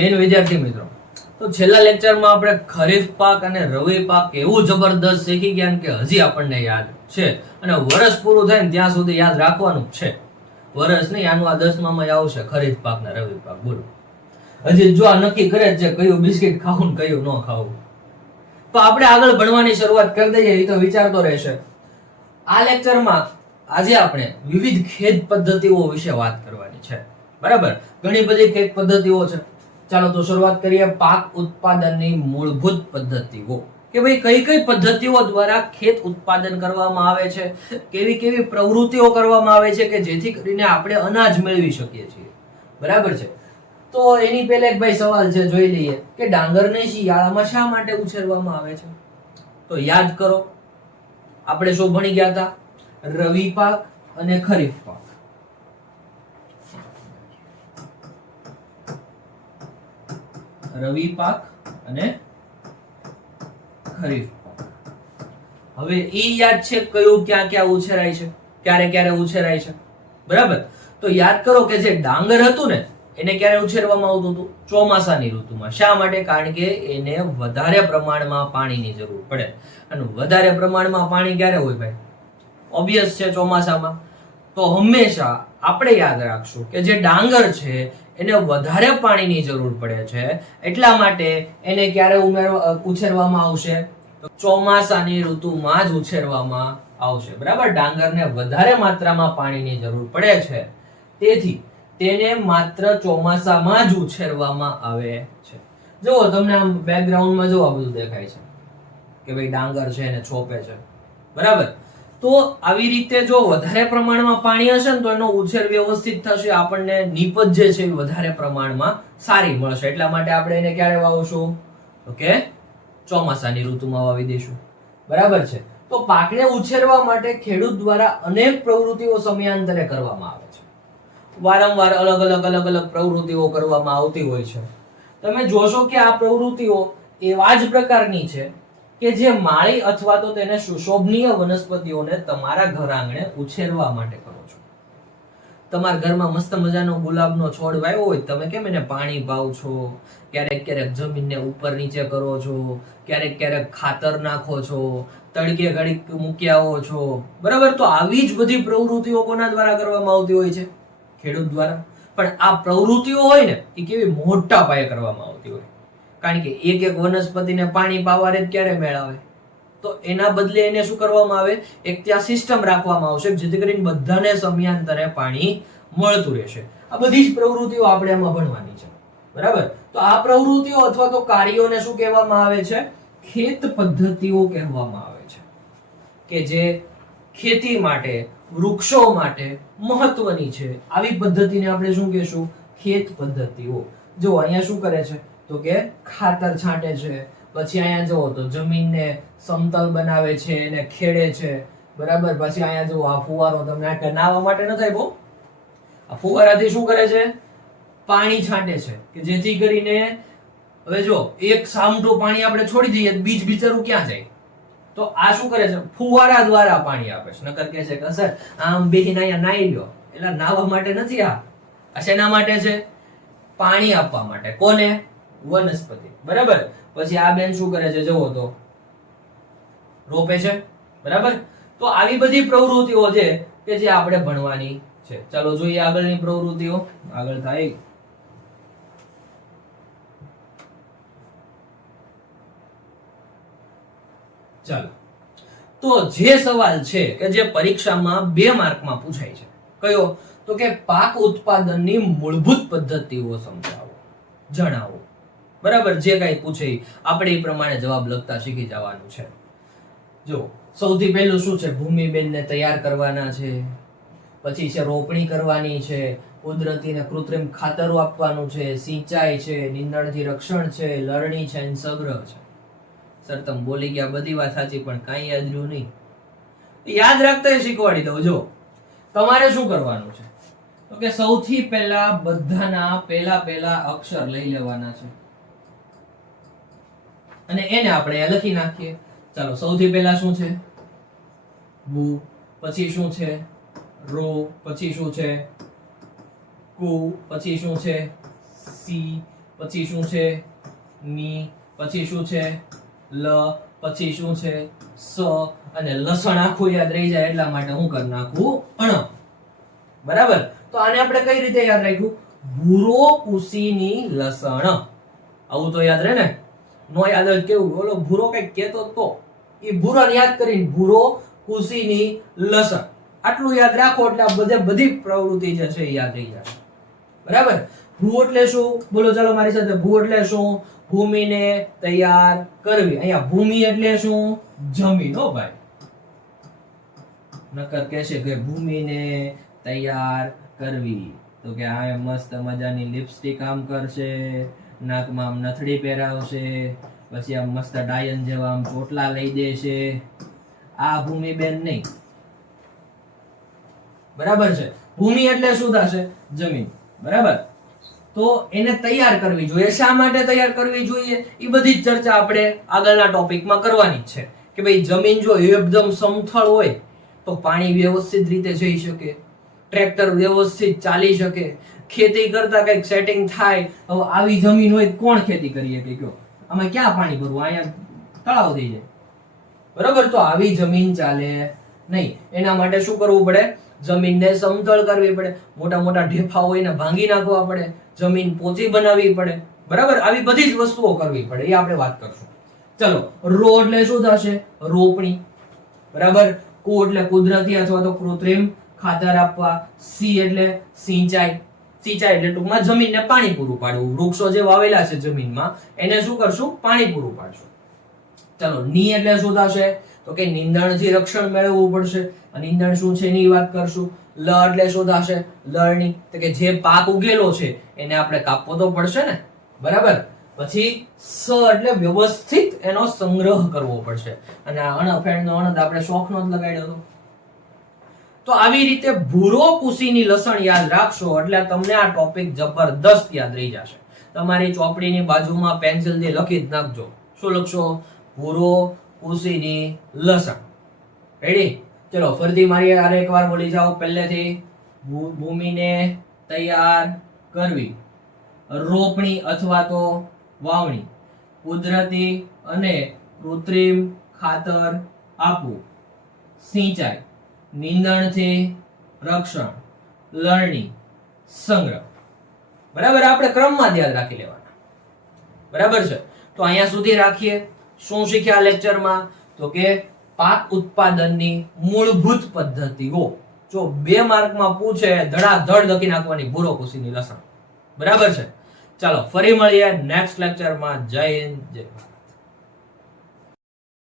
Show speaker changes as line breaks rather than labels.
બેન વિદ્યાર્થી મિત્રો, તો છેલ્લા લેક્ચરમાં આપણે ખરીફ પાક અને રવિ પાક એવું જબરદસ્ત શીખી ગયા કે હજી આપણને યાદ છે અને વર્ષ પૂરું થાય ને ત્યાં સુધી યાદ રાખવાનું છે. વર્ષ નહીં, આનું આ દસમામાં આવશે, ખરીફ પાક ને રવિ પાક, બોલો. હજી જો આ નક્કી કરે છે કયું બિસ્કિટ ખાવું ને કયું ન ખાવું. તો આપણે આગળ ભણવાની શરૂઆત કરી દઈએ, એ તો વિચારતો રહેશે. આ લેક્ચરમાં આજે આપણે વિવિધ ખેત પદ્ધતિઓ વિશે વાત કરવાની છે. બરાબર? ઘણી બધી ખેત પદ્ધતિઓ છે. ચાલો તો શરૂઆત કરીએ પાક ઉત્પાદનની મૂળભૂત પદ્ધતિઓ. કે ભાઈ કઈ કઈ પદ્ધતિઓ દ્વારા ખેત ઉત્પાદન કરવામાં આવે છે? કેવી કેવી પ્રવૃત્તિઓ કરવામાં આવે છે કે જેથી કરીને આપણે અનાજ મેળવી શકીએ છીએ? બરાબર છે? તો એની પહેલા એક ભાઈ સવાલ છે, જોઈ લઈએ કે ડાંગરને શિયાળામાં શા માટે ઉછેરવામાં આવે છે? તો યાદ કરો, આપણે શું ભણી ગયા હતા? રવિ પાક અને ખરીફ પાક. રવિ પાક અને ખરીફ હવે એ યાદ છે કયું ક્યાં ક્યાં ઉછેરાય છે? ક્યારે ક્યારે ઉછેરાય છે? બરાબર? તો યાદ કરો કે જે ડાંગર હતું ને, એને ક્યારે ઉછેરવામાં આવતું હતું? ચોમાસાની ઋતુમાં. શા માટે? કારણ કે એને વધારે પ્રમાણમાં પાણીની જરૂર પડે. અને વધારે પ્રમાણમાં પાણી ક્યારે હોય ભાઈ? ઓબ્વિયસ છે ચોમાસામાં. તો હંમેશા આપણે યાદ રાખશું કે જે ડાંગર છે એને વધારે પાણીની જરૂર પડે છે. એટલા માટે એને ક્યારે ઉમેરવા ઉછેરવામાં આવશે? ચોમાસાની ઋતુમાં જ ઉછેરવામાં આવશે. બરાબર? ડાંગરને વધારે માત્રામાં પાણીની જરૂર પડે છે. તેથી તેને માત્ર ચોમાસામાં જ ઉછેરવામાં આવે છે. જુઓ, તમને આમ બેકગ્રાઉન્ડમાં જો આ બધું દેખાય છે. કે ભાઈ ડાંગર છે એને છોપે છે. બરાબર? તો આવી રીતે જો વધારે પ્રમાણમાં પાણી હશે ને તો એનો ઉછેર વ્યવસ્થિત થશે, આપણને નીપજ જે છે એ વધારે પ્રમાણમાં સારી મળશે. એટલા માટે આપણે એને ક્યારે વાવશું? તો કે ચોમાસાની ઋતુમાં વાવી દઈશું. બરાબર છે. તો પાકને ઉછેરવા માટે ખેડૂત દ્વારા અનેક પ્રવૃત્તિઓ સમયાંતરે કરવામાં આવે છે. વારંવાર અલગ અલગ અલગ અલગ પ્રવૃત્તિઓ કરવામાં આવતી હોય છે. તમે જોશો કે આ પ્રવૃત્તિઓ એવા જ પ્રકારની છે કે જે માળી અથવા તો તેને સુશોભનીય વનસ્પતિઓને તમારા ઘર આંગણે ઉછેરવા માટે કરો છો. તમારા ઘરમાં મસ્ત મજાનો ગુલાબનો છોડ વાવ્યો હોય, તમે કેમ એને પાણી પાવ છો? ક્યારેક ક્યારેક જમીનને ઉપર નીચે કરો છો, ક્યારેક ક્યારેક ખાતર નાખો છો, તડકે ઘડીક મૂકી આવો છો. બરાબર? તો આવી જ બધી પ્રવૃત્તિઓ કોના દ્વારા કરવામાં આવતી હોય છે? ખેડૂત દ્વારા. પણ આ પ્રવૃત્તિઓ હોય ને, એ કેવી મોટા પાયે કરવામાં આવતી હોય? કારણ કે એક એક વનસ્પતિને પાણી, પાવારે ક્યારે મેળવે? તો એના બદલે એને શું કરવામાં આવે? એક ત્યાં સિસ્ટમ રાખવામાં આવશે જેથી કરીને બધાને સમયાંતરે પાણી મળતું રહેશે. આ બધી જ પ્રવૃત્તિઓ આપણે એમાં ભણવાની છે. બરાબર? તો આ પ્રવૃત્તિઓ અથવા તો કાર્યોને શું કહેવામાં આવે છે? ખેત પદ્ધતિઓ કહેવામાં આવે છે. કે જે ખેતી માટે, વૃક્ષો માટે મહત્વની છે. આવી પદ્ધતિને આપણે શું કહેશું? ખેત પદ્ધતિઓ. જો અહીંયા શું કરે છે? તો કે ખાતર છાંટે છે. પછી અહીંયા જુઓ તો જમીનને સમતલ બનાવે છે એને ખેડે છે. બરાબર? પછી અહીંયા જુઓ, આ ફુવારો તમને આ નાહવા માટે નથી આપ્યો? આ ફુવારાથી શું કરે છે? પાણી છાંટે છે. કે જેથી કરીને, હવે જો એક સામટું પાણી આપણે છોડી દઈએ, બીજ બિચારું ક્યાં જાય? તો આ શું કરે છે? ફુવારા દ્વારા પાણી આપે છે. નકર કે છે કે સર આમ બેહીને અહીંયા નાહી લ્યો. એટલે નાહવા માટે નથી આ. આ શેના માટે છે? પાણી આપવા માટે. કોને? વનસ્પતિ. બરાબર? પછી આ બેન શું કરે છે? જુઓ તો. રોપે છે? બરાબર? તો આવી બધી પ્રવૃત્તિઓ છે કે જે આપણે ભણવાની છે. ચાલો જોઈએ આગળની પ્રવૃત્તિઓ. આગળ થાય. ચાલો. તો જે સવાલ છે કે જે પરીક્ષામાં બે માર્કમાં પૂછાય છે. કયો? તો કે પાક ઉત્પાદનની મૂળભૂત પદ્ધતિઓ સમજાવો. જણાવો. બરાબર, જે કાંઈ પૂછે આપણે એ પ્રમાણે જવાબ લખતા શીખી જવાનું છે. જો, સૌથી પહેલું શું છે? ભૂમિબેનને તૈયાર કરવાના છે. પછી છે, રોપણી કરવાની છે. કુદરતી ને કૃત્રિમ ખાતરો આપવાનું છે. સિંચાઈ છે, નિંદણથી રક્ષણ છે લણણી છે, અને સંગ્રહ છે. સર તમે બોલી ગયા, બધી વાત સાચી, પણ કાંઈ યાદ રહ્યું નહીં. યાદ રાખતા શીખવાડી દઉં, જો. તમારે શું કરવાનું છે? તો કે સૌથી પહેલા બધાના પહેલા પહેલા અક્ષર લઈ લેવાના છે. અને એને આપણે લખી નાખીએ. ચાલો, સૌથી પહેલા શું છે? બુ પછી શું છે? રો, પછી શું છે? કુ, પછી શું છે? સી, પછી શું છે? ની પછી શું છે? લ, પછી શું છે? સ, અને લસણ આખું યાદ રહી જાય એટલા માટે હું કરી નાખું અણ. બરાબર? તો આને આપણે કઈ રીતે યાદ રાખ્યું? ભૂરો કુશીની લસણ. આવું તો યાદ રહે ને? નો યાદ કેવું? ઓલો ભૂરો કંઈક કેતો તો. એ ભૂરો યાદ કરીને ભૂરો કુશીની લસણ. આટલું યાદ રાખો એટલે આ બધે બધી પ્રવૃત્તિ જે છે યાદ રહી જશે બરાબર? ભૂ એટલે શું? બોલો, ચાલો મારી સાથે. ભૂ એટલે શું? ભૂમિને તૈયાર કરવી. અહીંયા ભૂમિ એટલે શું? જમીન. હો ભાઈ. નકર કહેશે કે ભૂમિને તૈયાર કરવી. તો કે આ મસ્ત મજાની લિપસ્ટિક આમ કરશે. નાકમાં આમ નથડી પહેરાવશે, પછી આમ મસ્ત ડાયન જેવા આમ ચોટલા લઈ દેશે. આ ભૂમિ બેન નહીં. બરાબર છે? ભૂમિ એટલે શું થશે? જમીન. બરાબર? તો એને તૈયાર કરવી જોઈએ. શા માટે તૈયાર કરવી જોઈએ? એ બધી જ ચર્ચા આપણે આગળના ટોપિકમાં કરવાની છે. કે ભાઈ, જમીન જો એકદમ સમથળ હોય, તો પાણી વ્યવસ્થિત રીતે જઈ શકે. ટ્રેક્ટર વ્યવસ્થિત ચાલી શકે. ખેતી કરતા કંઈક સેટિંગ થાય હવે આવી જમીન હોય કોણ ખેતી કરીએ કે કયો? આમાં ક્યાં પાણી ભરવું? અહીંયા તળાવ થઈ જાય. બરાબર? તો આવી જમીન ચાલે નહીં. એના માટે શું કરવું પડે? જમીનને સમતળ કરવી પડે. મોટા મોટા ઢેફા હોય એને ભાંગી નાખવા પડે. જમીન પોચી બનાવવી પડે. બરાબર? આવી બધી જ વસ્તુઓ કરવી પડે. એ આપણે વાત કરશું. ચલો, રો એટલે શું થશે? રોપણી. બરાબર? કુ એટલે કુદરતી અથવા તો કૃત્રિમ ખાતર આપવા. સી એટલે સિંચાઈ. સિંચાઈ એટલે ટૂંકમાં જમીનને પાણી પૂરું પાડવું. વૃક્ષો જે વાવેલા છે જમીનમાં, એને શું કરશું? પાણી પૂરું પાડશું. ચલો, ની એટલે શું થશે? તો કે નીંદણથી રક્ષણ મેળવવું પડશે. નીંદણ શું છે? એની વાત કરશું. લ એટલે શું થશે? લણની તો કે જે પાક ઉગેલો છે, એને આપણે કાપવો તો પડશે ને? બરાબર? પછી સ એટલે વ્યવસ્થિત એનો સંગ્રહ કરવો પડશે. અને આ અફેણનો અણદ આપણે શોખનો જ લગાડ્યો હતો. તો આવી રીતે ભૂરો કુશીની લસણ યાદ રાખશો, એટલે તમને આ ટોપિક જબરદસ્ત યાદ રહી જશે. તમારી ચોપડીની બાજુમાં પેન્સિલથી લખી જ નાખજો. શું લખશો? ભૂરો કુશીની લસણ. રેડી ચલો, ફરીથી મારી આરે એકવાર બોલી જાઓ. પહેલેથી ભૂમિને તૈયાર કરવી. રોપણી અથવા તો વાવણી. કુદરતી અને કૃત્રિમ ખાતર આપવું. સિંચાઈ. નીંદણથી રક્ષણ, લણણી, સંગ્રહ. બરાબર? આપણે ક્રમમાં ધ્યાન રાખી લેવાના. બરાબર છે? તો અહીંયા સુધી રાખીએ. શું શીખ્યા લેક્ચરમાં? તો કે પાક ઉત્પાદનની મૂળભૂત પદ્ધતિઓ. જો બે માર્કમાં પૂછે, ધડાધડ લખી નાખવાની ભૂરો કુશીની લસણ. બરાબર છે? ચાલો, ફરી મળીએ નેક્સ્ટ લેક્ચરમાં. જય હિન્દ, જય